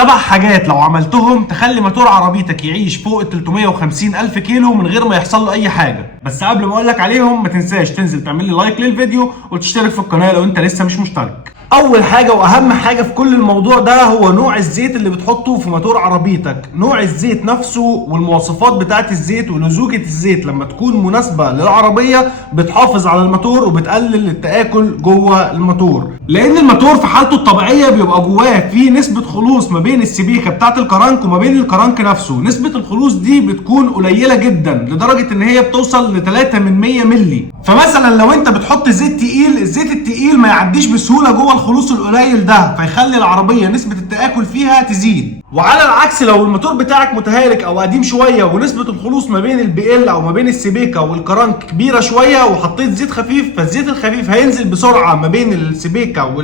7 حاجات لو عملتهم تخلي موتور عربيتك يعيش فوق ال 350 ألف كيلو من غير ما يحصل له أي حاجة. بس قبل ما أقولك عليهم ما تنساش تنزل تعمل لي لايك للفيديو وتشترك في القناة لو أنت لسه مش مشترك. اول حاجه واهم حاجه في كل الموضوع ده هو نوع الزيت اللي بتحطه في موتور عربيتك. نوع الزيت نفسه والمواصفات بتاعه الزيت ولزوجه الزيت لما تكون مناسبه للعربيه بتحافظ على الموتور وبتقلل التآكل جوه الموتور، لان الموتور في حالته الطبيعيه بيبقى جواه في نسبه خلوص ما بين السبيكه بتاعه الكرنك وما بين الكرنك نفسه. نسبه الخلوص دي بتكون قليله جدا لدرجه ان هي بتوصل ل 3 من 100 مللي. فمثلا لو انت بتحط زيت تقيل، الزيت التقيل ما يعديش بسهوله جوه الخلوص القليل ده، فيخلي العربيه نسبه التآكل فيها تزيد. وعلى العكس لو الموتور بتاعك متهالك او قديم شويه ونسبه الخلوص ما بين البي ال او ما بين السبيكه والكرنك كبيره شويه وحطيت زيت خفيف، فالزيت الخفيف هينزل بسرعه ما بين السبيكه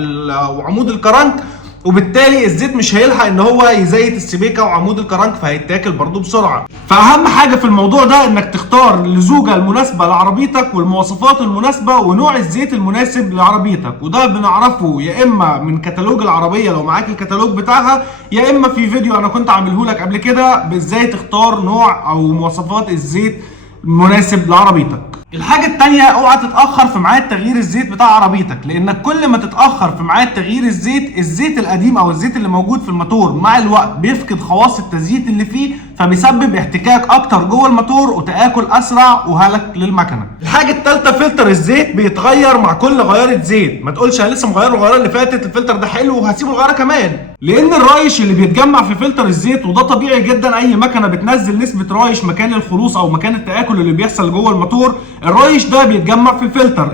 وعمود الكرنك، وبالتالي الزيت مش هيلحق ان هو يزيت السبيكه وعمود الكرنك فهيتاكل برضو بسرعه. فاهم حاجه في الموضوع ده انك تختار اللزوجه المناسبه لعربيتك والمواصفات المناسبه ونوع الزيت المناسب لعربيتك، وده بنعرفه يا اما من كتالوج العربيه لو معاك الكتالوج بتاعها، يا اما في فيديو انا كنت عامله لك قبل كده بازاي تختار نوع او مواصفات الزيت المناسب لعربيتك. الحاجة التانية اوعى تتأخر في ميعاد تغيير الزيت بتاع عربيتك، لانك كل ما تتأخر في ميعاد تغيير الزيت القديم او الزيت اللي موجود في الموتور مع الوقت بيفقد خواص التزييت اللي فيه، فبيسبب احتكاك اكتر جوه الموتور وتآكل اسرع وهلك للمكنة. الحاجة التالتة فلتر الزيت بيتغير مع كل غيارة زيت. ما تقولش انا لسه مغيره الغيارة اللي فاتت الفلتر ده حلو وهسيبه الغيارة كمان، لان الرايش اللي بيتجمع في فلتر الزيت، وده طبيعي جدا اي مكنة بتنزل نسبة رايش مكان الخلوص او مكان التآكل اللي بيحصل جوه الموتور، الرايش ده بيتجمع في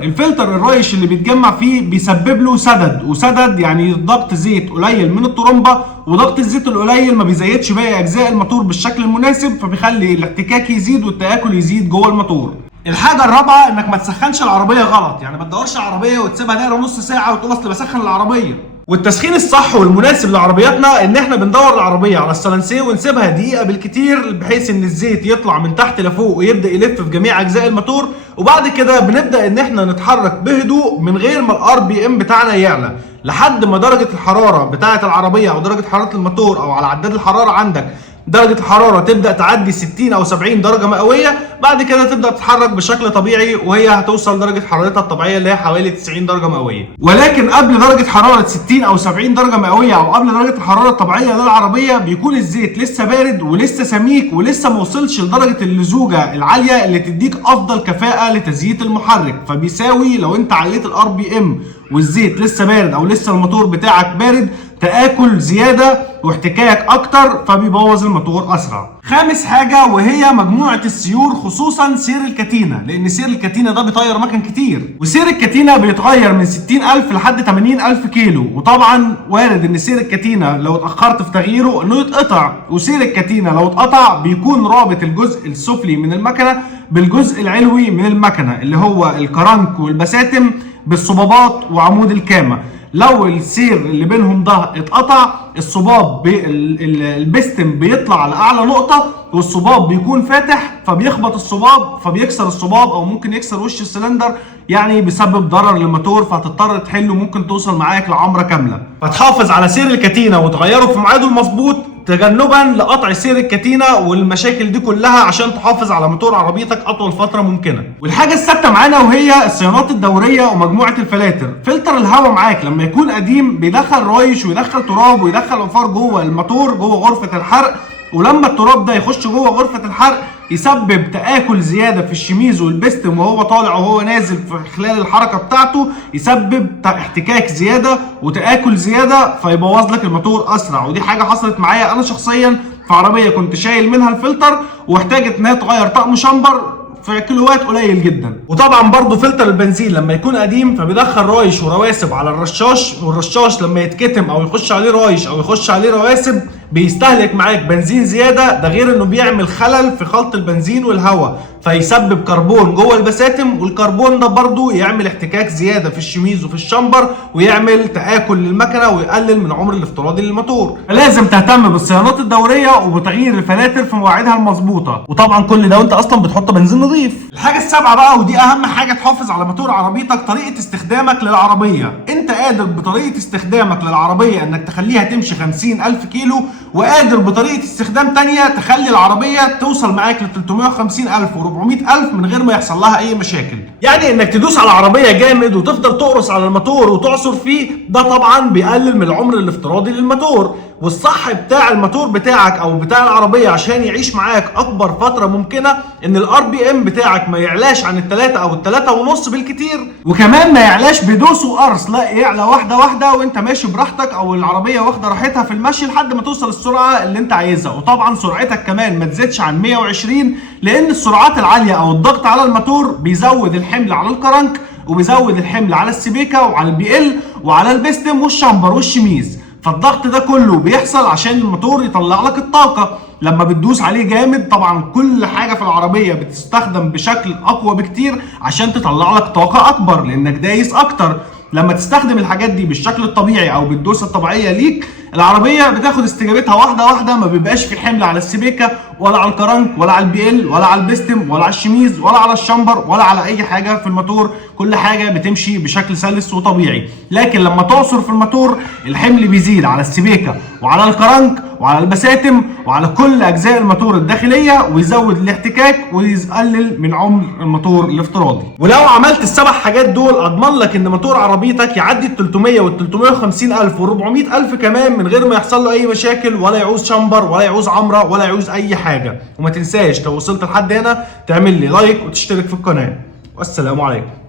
الفلتر الرايش اللي بيتجمع فيه بيسبب له سدد، وسدد يعني ضغط زيت قليل من الطرمبه، وضغط الزيت القليل ما بيزيدش باقي اجزاء الموتور بالشكل المناسب، فبيخلي الاحتكاك يزيد والتآكل يزيد جوه الموتور. الحاجه الرابعه انك ما تسخنش العربيه غلط، يعني ما تدورش العربيه وتسيبها دايره نص ساعه وتقول اصل بسخن العربيه. والتسخين الصح والمناسب لعربياتنا ان احنا بندور العربيه على السلنسيه ونسيبها دقيقه بالكتير بحيث ان الزيت يطلع من تحت لفوق ويبدا يلف في جميع اجزاء الموتور، وبعد كده بنبدا ان احنا نتحرك بهدوء من غير ما الار بي ام بتاعنا يعلى لحد ما درجه الحراره بتاعه العربيه او درجه حراره الموتور او على عداد الحراره عندك درجة الحرارة تبدأ تعدي 60 أو 70 درجة مئوية، بعد كده تبدأ تتحرك بشكل طبيعي وهي هتوصل درجة حرارتها الطبيعية اللي هي حوالي 90 درجة مئوية. ولكن قبل درجة حرارة 60 أو 70 درجة مئوية أو قبل درجة الحرارة الطبيعية للعربية بيكون الزيت لسه بارد ولسه سميك ولسه موصلش لدرجة اللزوجة العالية اللي تديك أفضل كفاءة لتزييت المحرك، فبيساوي لو أنت عليت الار بي ام والزيت لسه بارد أو لسه الموتور بتاعك بارد تآكل زيادة واحتكاك اكتر فبيبوظ الموتور اسرع. خامس حاجة وهي مجموعة السيور، خصوصا سير الكتينة، لان سير الكتينة ده بيطير مكن كتير، وسير الكتينة بيتغير من 60,000 لحد 80,000 كيلو، وطبعا وارد ان سير الكتينة لو اتأخرت في تغييره انه يتقطع، وسير الكتينة لو اتقطع بيكون رابط الجزء السفلي من المكنة بالجزء العلوي من المكنة اللي هو الكرنك والبساتم بالصبابات وعمود الكامة. لو السير اللي بينهم ده اتقطع الصباب البستم بيطلع لاعلى نقطه والصباب بيكون فاتح فبيخبط الصباب فبيكسر الصباب او ممكن يكسر وش السلندر، يعني بيسبب ضرر للموتور فهتضطر تحله وممكن توصل معاك لعمره كامله. فتحافظ على سير الكتينه وتغيره في ميعاده المظبوط تجنبا لقطع سير الكتينه والمشاكل دي كلها عشان تحافظ على موتور عربيتك اطول فتره ممكنه. والحاجه السادسه معانا وهي الصيانات الدوريه ومجموعه الفلاتر. فلتر الهواء معاك لما يكون قديم بيدخل رايش ويدخل تراب ويدخل عفار جوه الموتور جوه غرفه الحرق، ولما التراب ده يخش جوه غرفه الحرق يسبب تآكل زياده في الشميز والبستم وهو طالع وهو نازل في خلال الحركه بتاعته، يسبب احتكاك زياده وتآكل زياده فيبوظ لك الموتور اسرع. ودي حاجه حصلت معايا انا شخصيا في عربيه كنت شايل منها الفلتر واحتاجت انها تغير طقم شامبر في كيلوات قليل جدا. وطبعا برضو فلتر البنزين لما يكون قديم فبيدخل رايش ورواسب على الرشاش، والرشاش لما يتكتم او يخش عليه رايش او يخش عليه رواسب بيستهلك معاك بنزين زياده، ده غير انه بيعمل خلل في خلط البنزين والهواء فيسبب كربون جوه البساتم، والكربون ده برضو يعمل احتكاك زياده في الشميز وفي الشمبر ويعمل تآكل للمكنه ويقلل من عمر الافتراضي للموتور. لازم تهتم بالصيانات الدوريه وبتغيير الفلاتر في مواعيدها المظبوطه، وطبعا كل ده وانت اصلا بتحط بنزين نظيف. الحاجه السابعه بقى ودي اهم حاجه تحافظ على موتور عربيتك، طريقه استخدامك للعربيه. انت قادر بطريقه استخدامك للعربيه انك تخليها تمشي 50,000 كيلو، وقادر بطريقه استخدام تانية تخلي العربيه توصل معاك ل 350,000 و400,000 من غير ما يحصل لها اي مشاكل. يعني انك تدوس على العربيه جامد وتفضل تقرص على الموتور وتعصر فيه، ده طبعا بيقلل من العمر الافتراضي للموتور. والصح بتاع الموتور بتاعك او بتاع العربيه عشان يعيش معاك اكبر فتره ممكنه ان الار بي ام بتاعك ما يعلاش عن ال3 او ال3.5 بالكتير، وكمان ما يعلاش بدوس وقرص، لا يعلى واحده واحده وانت ماشي براحتك او العربيه واخده راحتها في المشي لحد ما توصل السرعه اللي انت عايزها. وطبعا سرعتك كمان ما تزيدش عن 120، لان السرعات العاليه او الضغط على الموتور بيزود الحمل على الكرنك وبيزود الحمل على السبيكه وعلى البي ال وعلى البستم والشمبر والشميز. فالضغط ده كله بيحصل عشان الموتور يطلع لك الطاقة. لما بتدوس عليه جامد طبعا كل حاجة في العربية بتستخدم بشكل أقوى بكتير عشان تطلع لك طاقة أكبر لأنك دايس أكتر. لما تستخدم الحاجات دي بالشكل الطبيعي أو بالدوسة الطبيعية ليك، العربية بتاخد استجابتها واحدة واحدة، ما بيبقاش في حمل على السبيكة ولا على الكرنك ولا على البي ال ولا على البستم ولا على الشميز ولا على الشمبر ولا على أي حاجة في الموتور. كل حاجة بتمشي بشكل سلس وطبيعي. لكن لما تعصر في الموتور الحمل بيزيد على السبيكة وعلى الكرنك وعلى البساتم وعلى كل أجزاء الموتور الداخلية، ويزود الاحتكاك ويقلل من عمر الموتور الافتراضي. ولو عملت السبع حاجات دول أضمن لك إن موتور عربيتك يعدي ال 300 وال 350,000 و 400,000 كمان من غير ما يحصل له أي مشاكل، ولا يعوز شمبر ولا يعوز عمرة ولا يعوز أي حاجة. وما تنساش لو وصلت لحد هنا تعمل لي لايك وتشترك في القناة. والسلام عليكم.